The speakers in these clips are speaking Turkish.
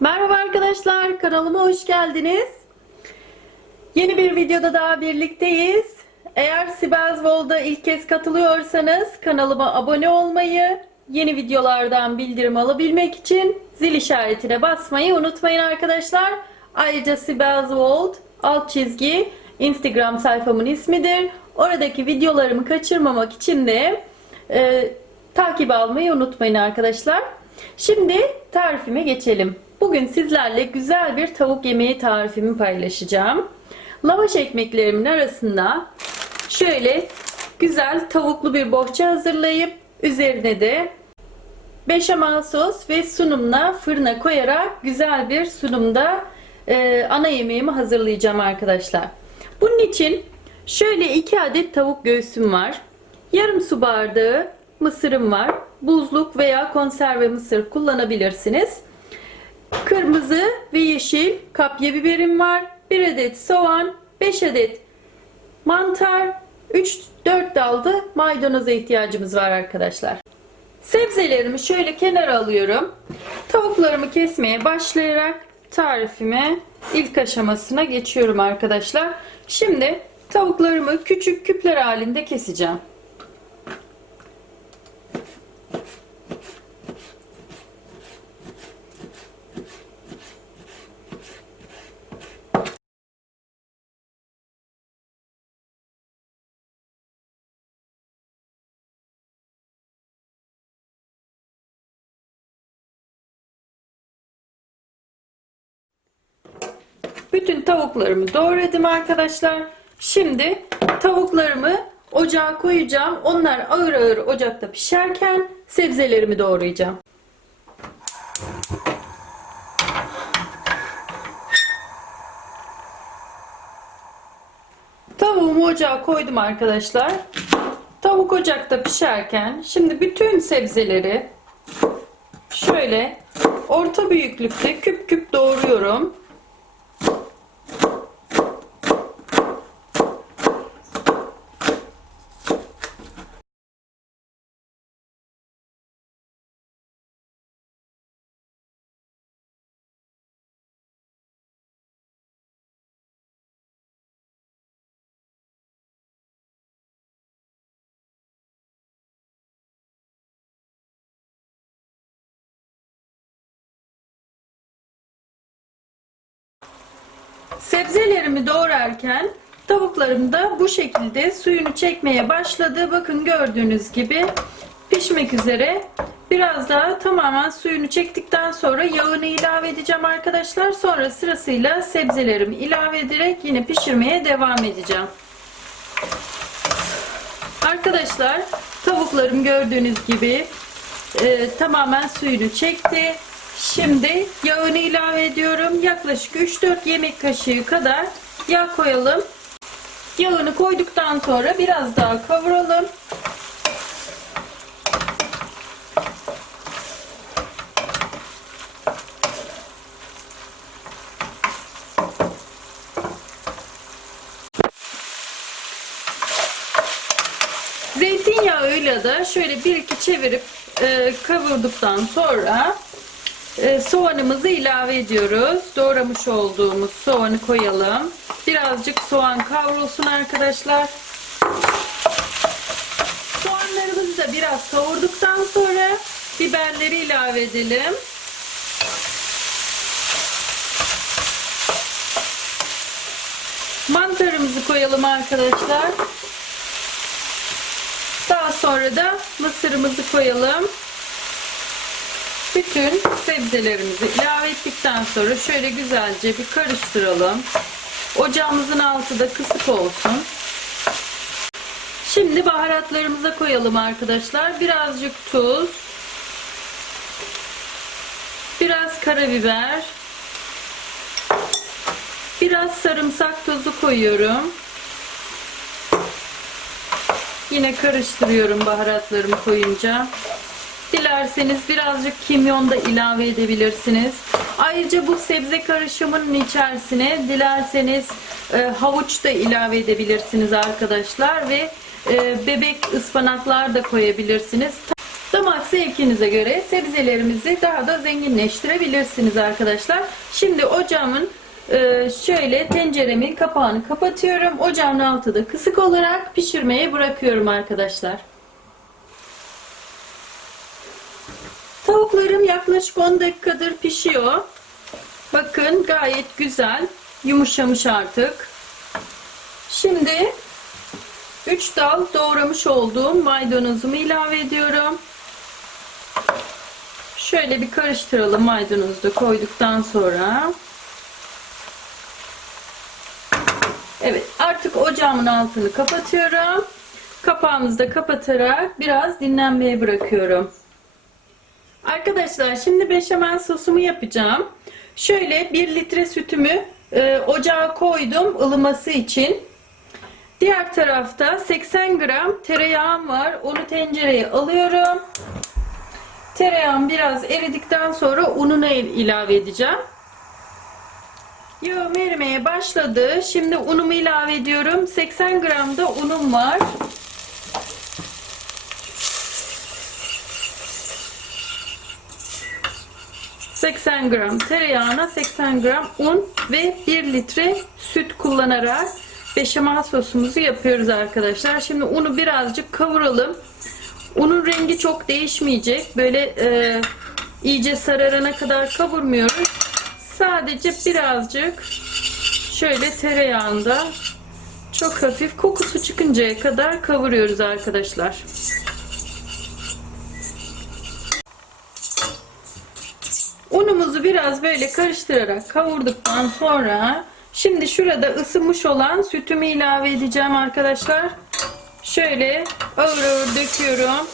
Merhaba arkadaşlar, kanalıma hoş geldiniz. Yeni bir videoda daha birlikteyiz. Eğer Sibel Vol'da ilk kez katılıyorsanız kanalıma abone olmayı, yeni videolardan bildirim alabilmek için zil işaretine basmayı unutmayın arkadaşlar. Ayrıca Sibel Vold alt çizgi Instagram sayfamın ismidir. Oradaki videolarımı kaçırmamak için de e, takip almayı unutmayın arkadaşlar. Şimdi tarifime geçelim. Bugün sizlerle güzel bir tavuk yemeği tarifimi paylaşacağım. Lavaş ekmeklerimin arasında şöyle güzel tavuklu bir bohça hazırlayıp üzerine de beşamel sos ve sunumla fırına koyarak güzel bir sunumda e, ana yemeğimi hazırlayacağım arkadaşlar. Bunun için şöyle 2 adet tavuk göğsüm var. Yarım su bardağı mısırım var. Buzluk veya konserve mısır kullanabilirsiniz. Kırmızı ve yeşil kapya biberim var. 1 adet soğan, 5 adet mantar, 3-4 dalda maydanoza ihtiyacımız var arkadaşlar. Sebzelerimi şöyle kenara alıyorum. Tavuklarımı kesmeye başlayarak tarifime ilk aşamasına geçiyorum arkadaşlar. Şimdi tavuklarımı küçük küpler halinde keseceğim. Bütün tavuklarımı doğradım arkadaşlar. Şimdi tavuklarımı ocağa koyacağım. Onlar ağır ağır ocakta pişerken sebzelerimi doğrayacağım. Tavuğumu ocağa koydum arkadaşlar. Tavuk ocakta pişerken şimdi bütün sebzeleri şöyle orta büyüklükte küp küp doğruyorum. Sebzelerimi doğrarken tavuklarım da bu şekilde suyunu çekmeye başladı. Bakın gördüğünüz gibi pişmek üzere. Biraz daha tamamen suyunu çektikten sonra yağını ilave edeceğim arkadaşlar. Sonra sırasıyla sebzelerimi ilave ederek yine pişirmeye devam edeceğim. Arkadaşlar tavuklarım gördüğünüz gibi e, tamamen suyunu çekti. Şimdi yağını ilave ediyorum. Yaklaşık 3-4 yemek kaşığı kadar yağ koyalım. Yağını koyduktan sonra biraz daha kavuralım. Zeytinyağıyla da şöyle bir iki çevirip e, kavurduktan sonra soğanımızı ilave ediyoruz. Doğramış olduğumuz soğanı koyalım. Birazcık soğan kavrulsun arkadaşlar. Soğanlarımızı da biraz kavurduktan sonra biberleri ilave edelim. Mantarımızı koyalım arkadaşlar. Daha sonra da mısırımızı koyalım. Bütün sebzelerimizi ilave ettikten sonra şöyle güzelce bir karıştıralım. Ocağımızın altı da kısık olsun. Şimdi baharatlarımıza koyalım arkadaşlar. Birazcık tuz. Biraz karabiber. Biraz sarımsak tozu koyuyorum. Yine karıştırıyorum baharatlarımı koyunca. Dilerseniz birazcık kimyon da ilave edebilirsiniz. Ayrıca bu sebze karışımının içerisine dilerseniz e, havuç da ilave edebilirsiniz arkadaşlar ve e, bebek ıspanaklar da koyabilirsiniz. Damak zevkinize göre sebzelerimizi daha da zenginleştirebilirsiniz arkadaşlar. Şimdi ocağımın e, şöyle tenceremin kapağını kapatıyorum. Ocağın altı da kısık olarak pişirmeye bırakıyorum arkadaşlar. Tavuklarım yaklaşık 10 dakikadır pişiyor. Bakın gayet güzel yumuşamış artık. Şimdi 3 dal doğramış olduğum maydanozumu ilave ediyorum. Şöyle bir karıştıralım maydanozu da koyduktan sonra. Evet artık ocağımın altını kapatıyorum. Kapağımızı da kapatarak biraz dinlenmeye bırakıyorum. Arkadaşlar şimdi beşamel sosumu yapacağım. Şöyle 1 litre sütümü e, ocağa koydum ılıması için. Diğer tarafta 80 gram tereyağım var. Onu tencereye alıyorum. Tereyağım biraz eridikten sonra ununu ilave edeceğim. Yağım erimeye başladı. Şimdi unumu ilave ediyorum. 80 gram da unum var. ...80 gram tereyağına 80 gram un ve 1 litre süt kullanarak beşamel sosumuzu yapıyoruz arkadaşlar. Şimdi unu birazcık kavuralım. Unun rengi çok değişmeyecek. Böyle e, iyice sararana kadar kavurmuyoruz. Sadece birazcık şöyle tereyağında çok hafif kokusu çıkıncaya kadar kavuruyoruz arkadaşlar. Biraz böyle karıştırarak kavurduktan sonra şimdi şurada ısınmış olan sütümü ilave edeceğim arkadaşlar. Şöyle ağır ağır döküyorum.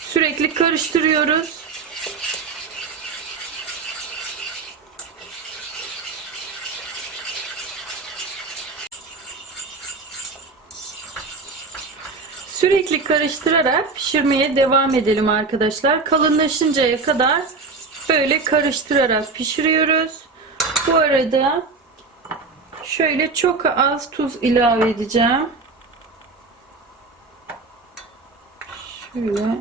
Sürekli karıştırıyoruz. Sürekli karıştırarak pişirmeye devam edelim arkadaşlar. Kalınlaşıncaya kadar böyle karıştırarak pişiriyoruz. Bu arada şöyle çok az tuz ilave edeceğim. Şöyle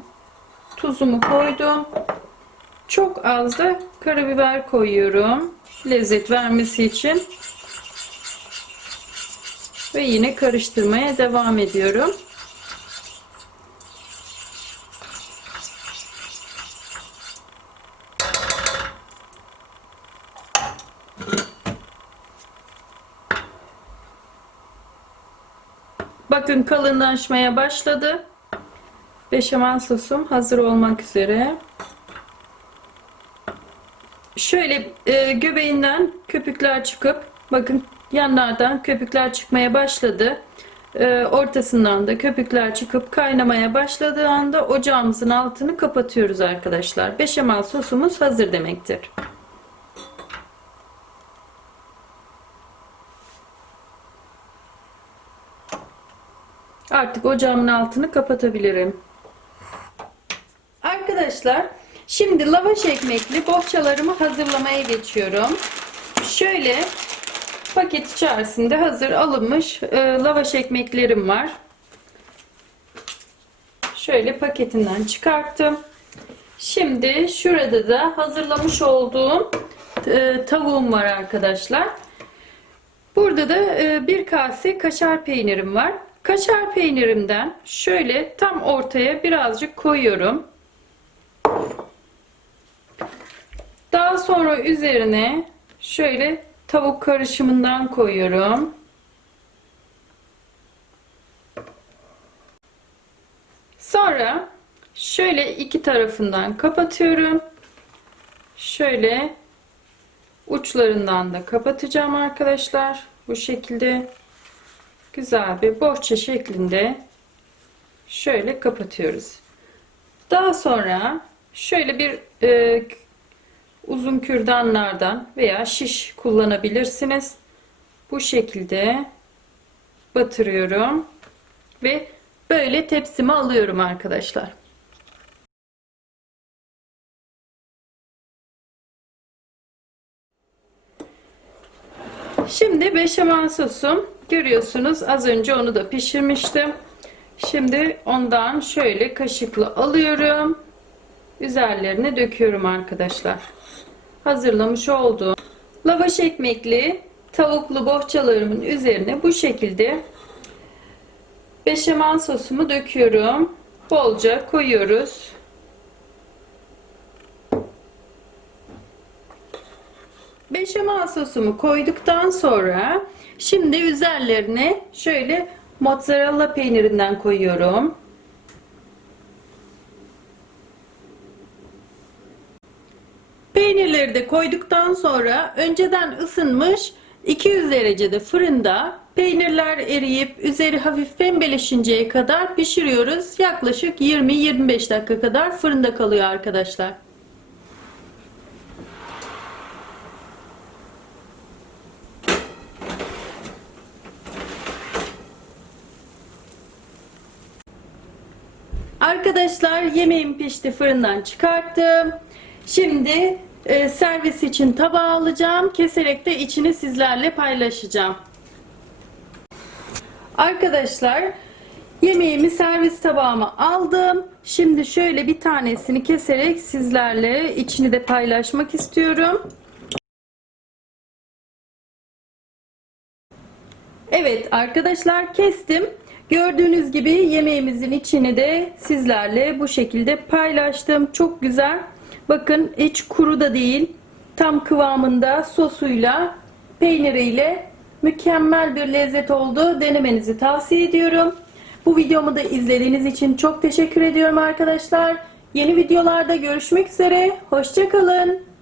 tuzumu koydum. Çok az da karabiber koyuyorum. Lezzet vermesi için. Ve yine karıştırmaya devam ediyorum. Bakın kalınlaşmaya başladı. Beşamel sosum hazır olmak üzere. Şöyle e, göbeğinden köpükler çıkıp bakın yanlardan köpükler çıkmaya başladı. E, ortasından da köpükler çıkıp kaynamaya başladığı anda ocağımızın altını kapatıyoruz arkadaşlar. Beşamel sosumuz hazır demektir. Artık ocağımın altını kapatabilirim. Arkadaşlar şimdi lavaş ekmekli bohçalarımı hazırlamaya geçiyorum. Şöyle paket içerisinde hazır alınmış e, lavaş ekmeklerim var. Şöyle paketinden çıkarttım. Şimdi şurada da hazırlamış olduğum e, tavuğum var arkadaşlar. Burada da e, bir kase kaşar peynirim var. Kaşar peynirimden şöyle tam ortaya birazcık koyuyorum. Daha sonra üzerine şöyle tavuk karışımından koyuyorum. Sonra şöyle iki tarafından kapatıyorum. Şöyle uçlarından da kapatacağım arkadaşlar. Bu şekilde güzel bir bohça şeklinde şöyle kapatıyoruz. Daha sonra şöyle bir e, uzun kürdanlardan veya şiş kullanabilirsiniz. Bu şekilde batırıyorum ve böyle tepsime alıyorum arkadaşlar. Şimdi beşamel sosum. Görüyorsunuz az önce onu da pişirmiştim. Şimdi ondan şöyle kaşıkla alıyorum. Üzerlerine döküyorum arkadaşlar. Hazırlamış olduğum lavaş ekmekli tavuklu bohçalarımın üzerine bu şekilde beşamel sosumu döküyorum. Bolca koyuyoruz. Beşamel sosumu koyduktan sonra şimdi üzerlerine şöyle mozzarella peynirinden koyuyorum. Peynirleri de koyduktan sonra önceden ısınmış 200 derecede fırında peynirler eriyip üzeri hafif pembeleşinceye kadar pişiriyoruz. Yaklaşık 20-25 dakika kadar fırında kalıyor arkadaşlar. Arkadaşlar yemeğim pişti fırından çıkarttım. Şimdi e, servis için tabağa alacağım. Keserek de içini sizlerle paylaşacağım. Arkadaşlar yemeğimi servis tabağıma aldım. Şimdi şöyle bir tanesini keserek sizlerle içini de paylaşmak istiyorum. Evet arkadaşlar kestim. Gördüğünüz gibi yemeğimizin içini de sizlerle bu şekilde paylaştım. Çok güzel. Bakın hiç kuru da değil. Tam kıvamında sosuyla, peyniriyle mükemmel bir lezzet oldu. Denemenizi tavsiye ediyorum. Bu videomu da izlediğiniz için çok teşekkür ediyorum arkadaşlar. Yeni videolarda görüşmek üzere. Hoşçakalın.